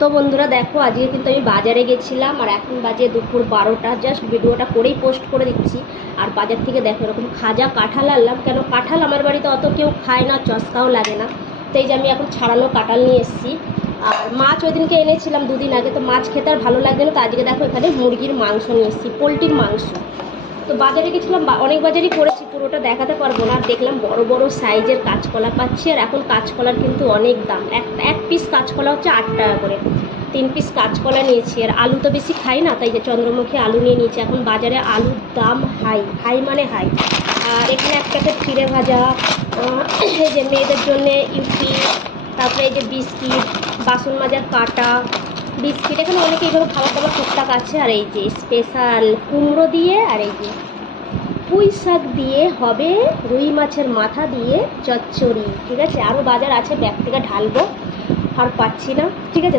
তো বন্ধুরা দেখো, আজকে কিন্তু আমি বাজারে গেছিলাম আর এখন বাজে দুপুর 12টা। জাস্ট ভিডিওটা করেই পোস্ট করে দিচ্ছি। আর বাজার থেকে দেখো এরকম খাজা কাঁঠাল আনলাম। কেন কাঁঠাল আমার বাড়িতে অত কেউ খায় না, চস্কাও লাগে না। তো এই যে আমি এখন ছাড়ানো কাঁঠাল নিয়ে এসেছি। আর মাছ ওই দিনকে এনেছিলাম 2 দিন আগে, তো মাছ খেতে আর ভালো লাগছে না। তো আজকে দেখো এখানে মুরগির মাংস নিয়ে এসেছি, পোলট্রির মাংস। তো বাজারে গেছিলাম, অনেক বাজারই করেছি, পুরোটা দেখাতে পারবো না। আর দেখলাম বড় বড় সাইজের কাঁচকলা পাচ্ছি। আর এখন কাঁচকলার কিন্তু অনেক দাম। এক পিস কাঁচকলা হচ্ছে 8 টাকা করে। 3 পিস কাঁচকলা নিয়েছি। আর আলু তো বেশি খাই না, তাই যে চন্দ্রমুখী আলু নিয়ে নিয়েছি। এখন বাজারে আলুর দাম হাই হাই মানে হাই। আর এখানে এক প্যাকেট চিড়ে ভাজা, এই যে মেয়েদের জন্যে ইউপি, তারপরে এই যে বিস্কিট, বাসন মাজার কাঁটা, বিস্কিট, এখানে অনেক এইভাবে খাবার দাবার টুকটাক আছে। আর এই যে স্পেশাল কুমড়ো দিয়ে, আর এই যে পুঁই শাক দিয়ে হবে রুই মাছের মাথা দিয়ে চচ্চড়ি। ঠিক আছে, আরও বাজার আছে, ব্যাগ থেকে ঢালবো, আর পাচ্ছি না। ঠিক আছে।